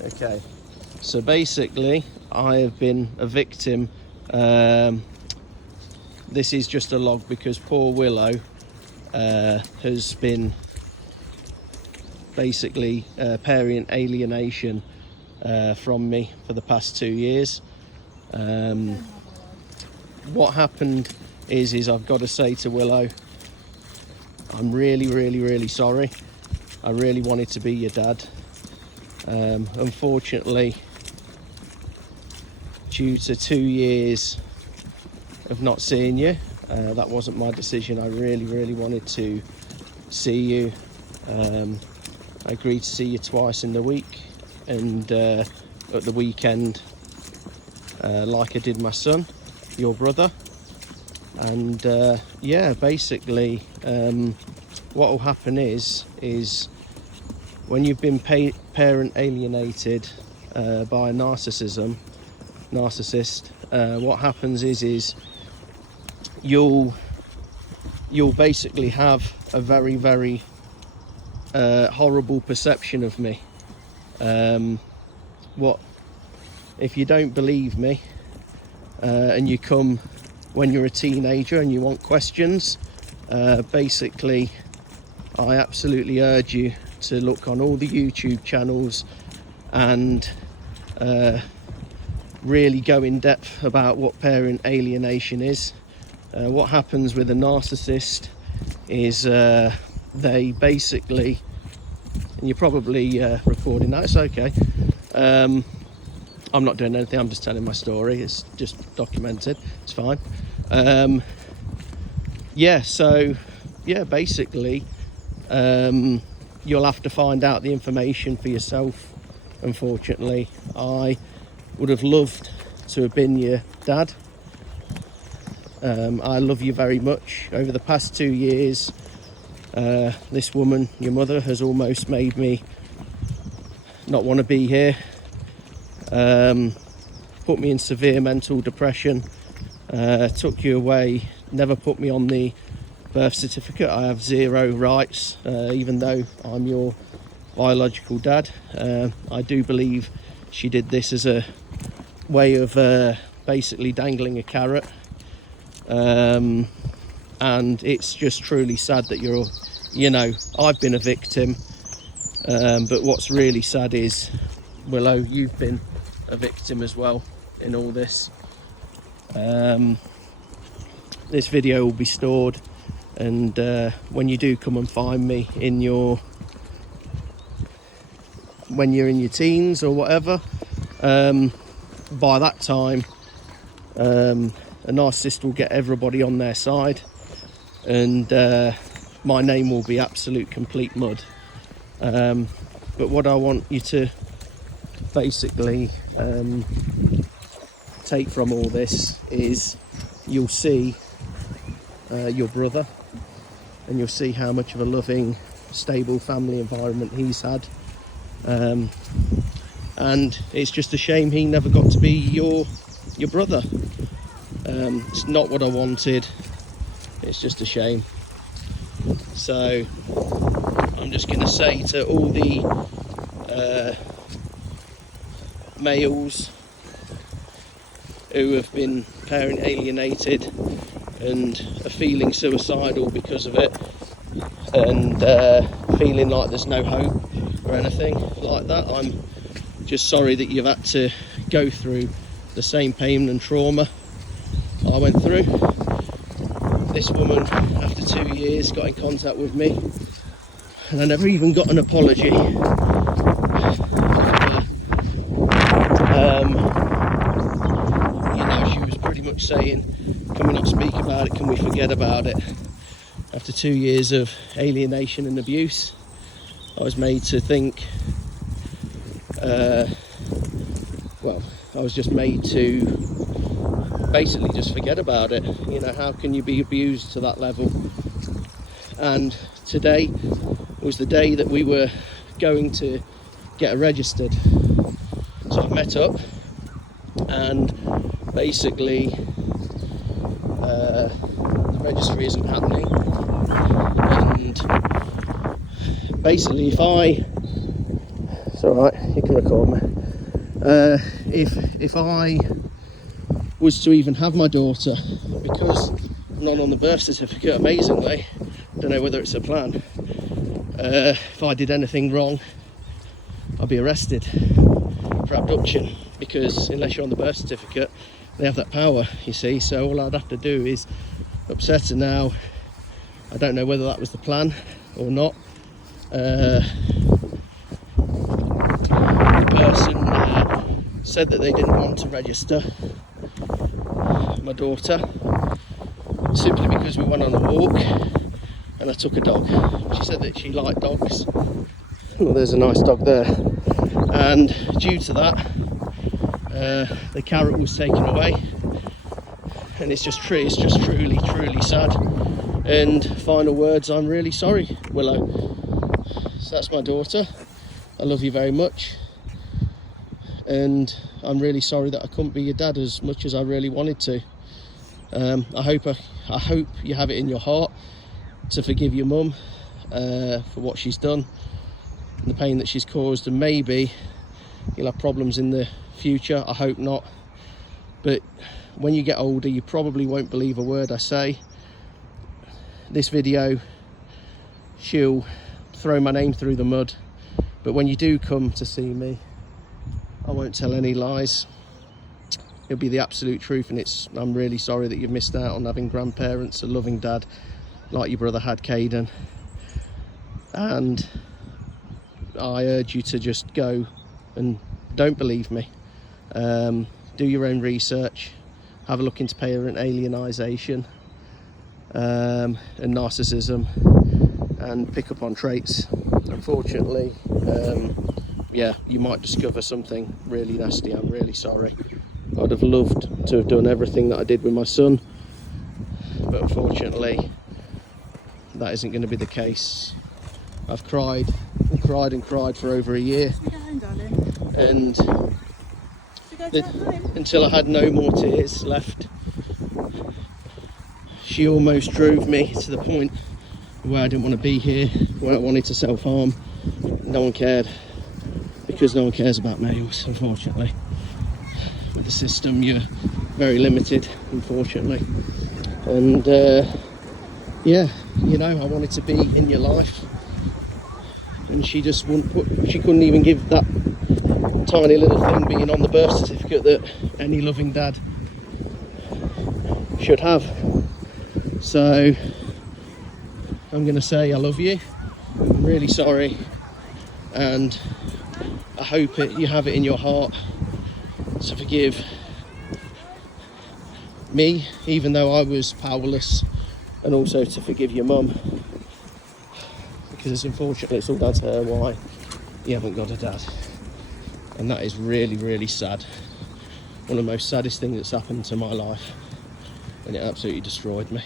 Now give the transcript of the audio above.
Okay, so basically I have been a victim. This is just a log because poor Willow has been basically parent alienation from me for the past 2 years. What happened is I've got to say to Willow, I'm really sorry. I really wanted to be your dad. Unfortunately, due to 2 years of not seeing you, that wasn't my decision. I really wanted to see you. I agreed to see you twice in the week, and at the weekend, like I did my son, your brother. And yeah, basically what will happen is when you've been parent alienated by a narcissist, what happens is you'll basically have a very horrible perception of me. What if you don't believe me and you come when you're a teenager and you want questions? Basically, I absolutely urge you to look on all the YouTube channels and really go in depth about what parent alienation is. What happens with a narcissist is they basically, and you're probably recording that, it's okay. I'm not doing anything, I'm just telling my story, it's just documented, it's fine. Yeah, so yeah, basically you'll have to find out the information for yourself. Unfortunately, I would have loved to have been your dad. I love you very much. Over the past 2 years, this woman, your mother, has almost made me not want to be here. Put me in severe mental depression, took you away, never put me on the birth certificate. I have zero rights, even though I'm your biological dad. I do believe she did this as a way of basically dangling a carrot. And it's just truly sad that I've been a victim. But what's really sad is, Willow, you've been a victim as well in all this. This video will be stored, and when you do come and find me when you're in your teens or whatever, by that time a narcissist will get everybody on their side, and my name will be absolute complete mud. But what I want you to basically take from all this is you'll see your brother, and you'll see how much of a loving, stable family environment he's had, and it's just a shame he never got to be your brother. It's not what I wanted, it's just a shame. So I'm just going to say to all the males who have been parent alienated and are feeling suicidal because of it, and feeling like there's no hope or anything like that, I'm just sorry that you've had to go through the same pain and trauma I went through. This woman, after 2 years, got in contact with me, and I never even got an apology. She was pretty much saying, can we not speak about it, can we forget about it? After 2 years of alienation and abuse, I was made to think, I was just made to basically just forget about it. How can you be abused to that level? And today was the day that we were going to get her registered. So I met up, and basically the registry isn't happening, and basically if I It's alright, you can record me. If I was to even have my daughter, because I'm not on the birth certificate, amazingly, don't know whether it's a plan, if I did anything wrong, I'd be arrested for abduction, because unless you're on the birth certificate, they have that power, you see. So all I'd have to do is upset her now. I don't know whether that was the plan or not. The person said that they didn't want to register my daughter simply because we went on a walk and I took a dog. She said that she liked dogs. Well, there's a nice dog there, and due to that the carrot was taken away, and it's just truly sad. And final words, I'm really sorry, Willow. So that's my daughter. I love you very much, and I'm really sorry that I couldn't be your dad as much as I really wanted to. I hope you have it in your heart to forgive your mum for what she's done and the pain that she's caused, and maybe you'll have problems in the future. I hope not, but when you get older you probably won't believe a word I say. This video, she'll throw my name through the mud, but when you do come to see me, I won't tell any lies. It'll be the absolute truth, and I'm really sorry that you've missed out on having grandparents, a loving dad like your brother had, Caden. And I urge you to just go and don't believe me. Do your own research, have a look into parent alienation and narcissism, and pick up on traits. Unfortunately, yeah, you might discover something really nasty. I'm really sorry. I'd have loved to have done everything that I did with my son, but unfortunately that isn't going to be the case. I've cried and cried and cried for over a year, and until I had no more tears left, she almost drove me to the point where I didn't want to be here, where I wanted to self-harm. No one cared, because no one cares about males, unfortunately. With the system, you're very limited, unfortunately. And yeah, you know, I wanted to be in your life, and she just she couldn't even give that tiny little thing being on the birth certificate that any loving dad should have. So I'm going to say I love you. I'm really sorry, and I hope you have it in your heart to forgive me, even though I was powerless, and also to forgive your mum, because unfortunately it's all down to her why you haven't got a dad, and that is really sad. One of the most saddest things that's happened to my life, and it absolutely destroyed me.